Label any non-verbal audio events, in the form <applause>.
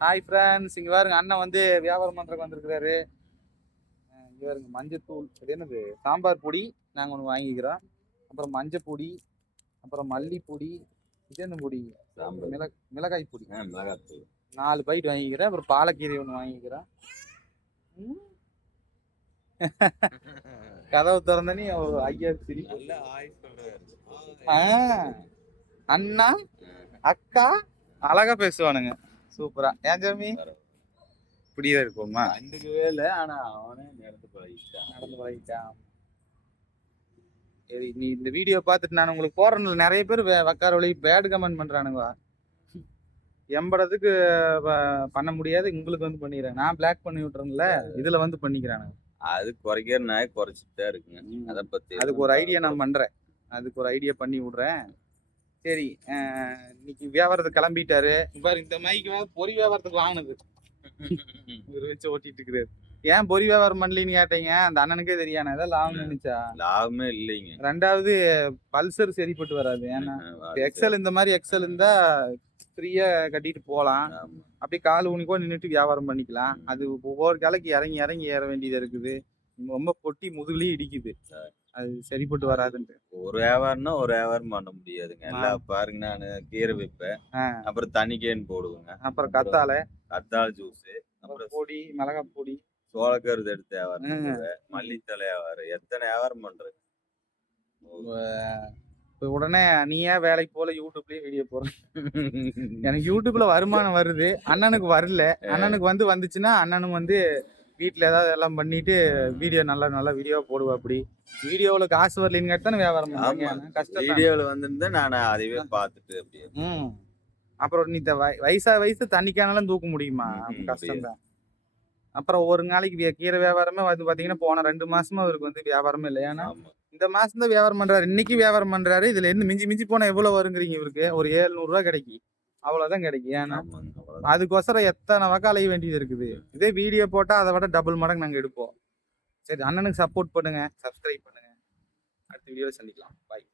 Hi friends இங்க பாருங்க அண்ணன் வந்து வியாபாரம் பண்றதுக்கு வந்திருக்கிறாரு. இங்க பாருங்க மஞ்சத்தூள் இது என்னது? சாம்பார் பொடி நாங்க ஒன்று வாங்கிக்கிறோம். அப்புறம் மஞ்சள் பொடி அப்புறம் மல்லிப்பொடி இது என்ன பொடி? சாம்பார். மிள மிளகாய் பொடி. மிளகாத்தூள் நாலு பைட் வாங்கிக்கிறேன். அப்புறம் பாலக்கீரை ஒன்று வாங்கிக்கிறேன். <laughs> கதவு திறந்தனே ஐயா சிரி நல்ல ஆய் சொல்றாரு. ஆ, அண்ணா அக்கா அழகா பேசுவானுங்க. சூப்பரா. ஏன் ஜாமி இப்படிதான் இருப்போமா கண்டுக்கவே இல்லை ஆனா அவனே நடந்து பழகிட்டான். நடந்து பழகிட்டான். சரி நீ இந்த வீடியோ பார்த்துட்டு நான் உங்களுக்கு போறேன்ல. நிறைய பேர் வக்கார வழி பேட் கமெண்ட் பண்றானுங்க. எம்படத்துக்கு பண்ண முடியாது. உங்களுக்கு வந்து பண்ணிடுறேன். நான் பிளாக் பண்ணி விட்டுறேன்ல. இதுல வந்து பண்ணிக்கிறானுங்க. அது குறைக்கிற நாய் குறைச்சிட்டே இருக்குங்க அத பத்தி அதுக்கு ஒரு ஐடியா நான் பண்றேன். அதுக்கு ஒரு ஐடியா பண்ணி விடுறேன். சரி இன்னைக்கு வியாபாரத்துக்கு கிளம்பிட்டாரு. பாரு இந்த மைக்கு வந்து பொறி வியாபாரத்துக்கு வாங்கினது. இவர் வச்சு ஓட்டிட்டு இருக்கிறாரு. ஏன் பொறி வியாபாரம் பண்ணலின்னு கேட்டீங்க? அந்த அண்ணனுக்கே தெரியானே ஏதாவது லாபம் நினைச்சா? லாபமே இல்லைங்க. ரெண்டாவது பல்சர் சரிப்பட்டு வராது. ஏன்னா எக்ஸல் இந்த மாதிரி எக்ஸல் இருந்தா ஃப்ரீயா கட்டிட்டு போகலாம். அப்படியே கால் ஊனிக்கோ நின்றுட்டு வியாபாரம் பண்ணிக்கலாம். அது ஒவ்வொரு கிளைக்கு இறங்கி இறங்கி ஏற வேண்டியது இருக்குது. ரொம்ப பொட்டி முதுகுலயும் இடிக்குது. அது சரிப்பட்டு வராதுன்ட்டு. ஒரு வியாபாரம்னா ஒரு வியாபாரம் பண்ண முடியாதுங்க. எல்லாம் பாருங்க நானு கீரை வைப்பேன். அப்புறம் தனி கேன் போடுவேங்க. அப்புறம் கத்தாழை. கத்தாழ் ஜூஸ் அப்புறம் பொடி மிளகாய் பொடி. சோளக்கருது எடுத்து வியாபாரம் மல்லித்தலை வியாபாரம் எத்தனை வியாபாரம் பண்றது? இப்ப உடனே நீ ஏன் வேலைக்கு போல யூடியூப்லயே வீடியோ போடுற எனக்கு யூடியூப்ல வருமானம் வருது. அண்ணனுக்கு வரல. அண்ணனுக்கு வந்து வந்துச்சுன்னா அண்ணனும் வந்து வீட்ல ஏதாவது எல்லாம் பண்ணிட்டு வீடியோ நல்ல நல்ல வீடியோ போடுவா அப்படி. வீடியோவுல காசு வரலன்னு வியாபாரம். ஆனா கஷ்டம் தான். வீடியோல வந்திருந்தா நான் அதையே பார்த்துட்டு அப்படியே ம். அப்புறம் நீ வயசா வயசு தண்ணிக்கானலாம் தூக்க முடியுமா? கஷ்டம் தான் அப்புறம் ஒரு நாளைக்கு கீரை வியாபாரமே வந்து பாத்தீங்கன்னா போன ரெண்டு மாசமா அவருக்கு வந்து வியாபாரமே இல்லை. ஏன்னா இந்த மாசம் தான் வியாபாரம் பண்றாரு. இன்னைக்கு வியாபாரம் பண்றாரு. இதுல இருந்து மிஞ்சி மிஞ்சி போனா எவ்வளவு வருங்கிறீங்க இவருக்கு? ஒரு 700 ரூபாய் கிடைக்கும் அவ்வளவுதான் கிடைக்கும். ஏன்னா. அதுக்கோசரம் எத்தனை அலைய வேண்டியது இருக்குது. இதே வீடியோ போட்டா அதை விட டபுள் மடங்கு நாங்க எடுப்போம். சரி அண்ணனுக்கு சப்போர்ட் பண்ணுங்க சப்ஸ்கிரைப் பண்ணுங்க. அடுத்த வீடியோல சந்திக்கலாம். பாய்